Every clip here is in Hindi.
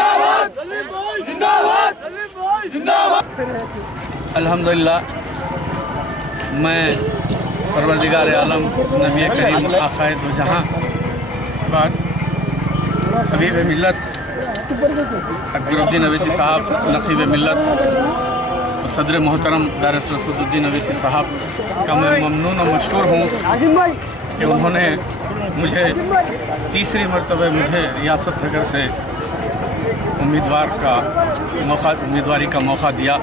जिंदाबाद जिंदाबाद जिंदाबाद। अल्हम्दुलिल्लाह, मैं परवरदिगार आलम नबी करीम आक़ाए दो जहाँ बाद हबीब मिल्लत अकबरुद्दीन अवैसी साहब, नक़ीब मिल्लत और सदर मोहतरम दारिस रसूलुद्दीन अवैसी साहब का मैं ममनून और मशकूर हूँ कि उन्होंने मुझे तीसरी मरतबा मुझे रियासत नगर से उम्मीदवारी का मौका दिया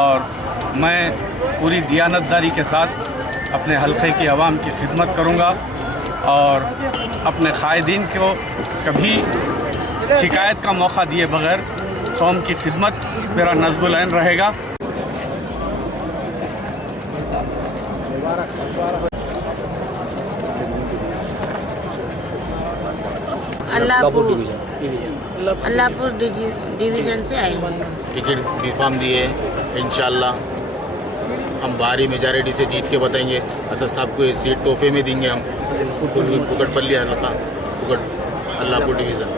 और मैं पूरी दियानतदारी के साथ अपने हल्के की आवाम की खिदमत करूँगा और अपने कायदीन को कभी शिकायत का मौका दिए बगैर कौम की खिदमत मेरा नज़्बुल ऐन रहेगा। अल्लाहपुर डिवीज़न से आए। टिकट भी फॉर्म दिए, इंशाल्लाह हम भारी मेजॉरिटी से जीत के बताएंगे। असद साहब को सीट तोहफे में देंगे हम। कुकटपल्ली हल्का अल्लाहपुर डिवीज़न।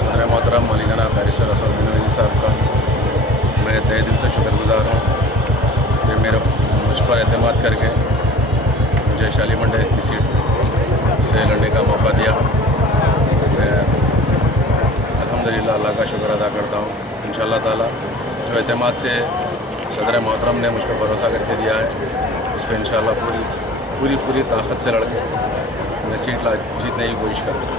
सदर मोहतरम मौलाना दारिस रसूलुद्दीन अवैसी साहब का मैं तहे दिल से शुक्रगुजार हूँ कि मुझ पर एतमाद करके मुझे शालीमंडे की सीट से लड़ने का मौका दिया। मैं अल्हम्दुलिल्लाह अल्लाह का शुक्र अदा करता हूँ। इंशाअल्लाह ताला जो एतमाद से सदर मोहतरम ने मुझ पर भरोसा करके दिया है, उस पर इंशाअल्लाह पूरी ताकत से लड़के मैं सीट जीतने की कोशिश करूँगा।